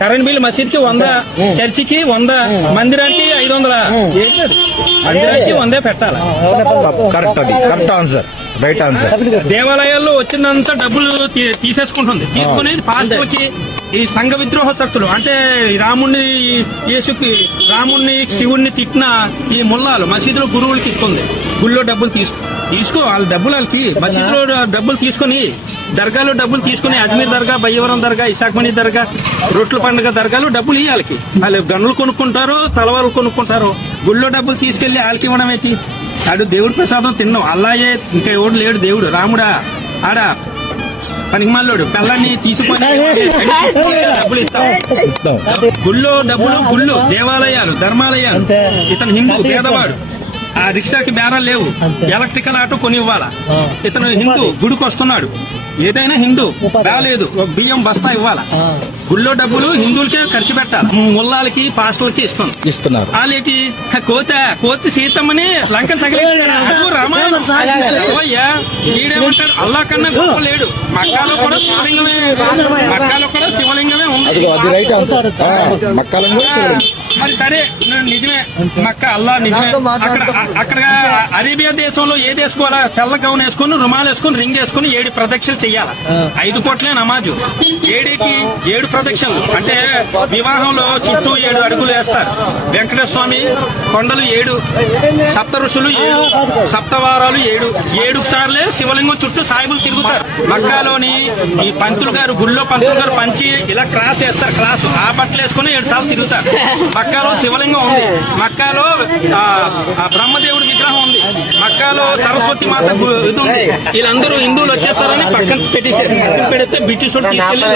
Current bill మసీద్కి 100, చర్చికి 100, మందిరానికి 500. మందిరానికి 100 పెట్టాలి. కరెక్ట్, అది కరెక్ట్ ఆన్సర్, రైట్ ఆన్సర్. దేవాలయాల్లో వచ్చినంత డబ్బులు తీసుకుంటుంది. తీసుకుని పాస్టర్లకి ఈ సంఘ విద్రోహ శక్తులు అంటే రాముణ్ణి శివుణ్ణి తిట్టిన ఈ ముల్లాలు మసీదులో గురువులకి ఇస్తుంది. గుళ్ళో డబ్బులు తీసుకో వాళ్ళ డబ్బులు వాళ్ళకి మసీదులో డబ్బులు తీసుకుని దర్గాలో డబ్బులు తీసుకుని అజ్మీర్ దర్గా, బయ్యవరం దర్గా, ఇసాక్మణి దర్గా, రొట్ల పండుగ దర్గాలు డబ్బులు ఇవ్వాలకి. వాళ్ళు గన్నులు కొనుక్కుంటారో తలవాళ్ళు కొనుక్కుంటారో గుళ్ళో డబ్బులు తీసుకెళ్లి వాళ్ళకి ఇవ్వడం ఏంటి? ఆడు దేవుడి ప్రసాదం తిన్నాం. అల్లాయే ఇంకా ఎవడు లేడు దేవుడు. రాముడా ఆడ పనికిమాలోడు పిల్లల్ని తీసుకొని డబ్బులు ఇస్తాం. గుళ్ళు దేవాలయాలు, ధర్మాలయాలు. ఇతను హిందూ పేదవాడు, ఆ రిక్షాకి బేరాలు లేవు, ఎలక్ట్రికల్ ఆటో కొని ఇవ్వాలా. ఇతను హిందూ గుడికి వస్తున్నాడు, ఏదైనా హిందూ రాలేదు, ఒక బియ్యం బస్తా ఇవ్వాలా. గుళ్ళో డబ్బులు హిందువులకే ఖర్చు పెట్టాలి, ముల్లాలకి పాస్టర్లకి ఇస్తున్నారు. వాళ్ళకి కోతి సీతమ్మని లంకను తగిలించాడు రామాయణం. ఈడేమంటాడు అల్లా కన్నా గొప్ప లేడు. మక్కాలో కూడా శివలింగమే ఉంది. మరి సరే నిజమే, మక్క అల్లా నిజమే. అక్కడ అరేబియా దేశంలో ఏది వేసుకోవాలా? తెల్ల గౌన్ వేసుకుని, రుమాలు వేసుకుని, రింగ్ వేసుకుని 7 ప్రదక్షిణలు చెయ్యాలా. 5 కోట్లే నమాజు. 7 ప్రదక్షిణలు అంటే వివాహంలో చుట్టూ 7 అడుగులు వేస్తారు. వెంకటేశ్వర స్వామి కొండలు 7, సప్త ఋషులు 7, సప్తవారాలు 7 సార్లే శివలింగం చుట్టూ సాయిబులు తిరుగుతారు. మక్కాలోని ఈ పంతులు గారు, గుళ్ళో పంతులు గారు పంచి ఇలా క్రాస్ వేస్తారు. క్రాస్ ఆ బట్టలు వేసుకుని 7 సార్లు తిరుగుతారు. మక్కాలో శివలింగం ఉంది, మక్కాలో బ్రహ్మదేవుడి విగ్రహం ఉంది, మక్కాలో సరస్వతి మాత ఇది ఉంది. వీళ్ళందరూ హిందువులు వచ్చేస్తారని పక్కన పెట్టేశారు. పక్కన పెడితే బ్రిటిష్ వాళ్ళు తీసుకెళ్లి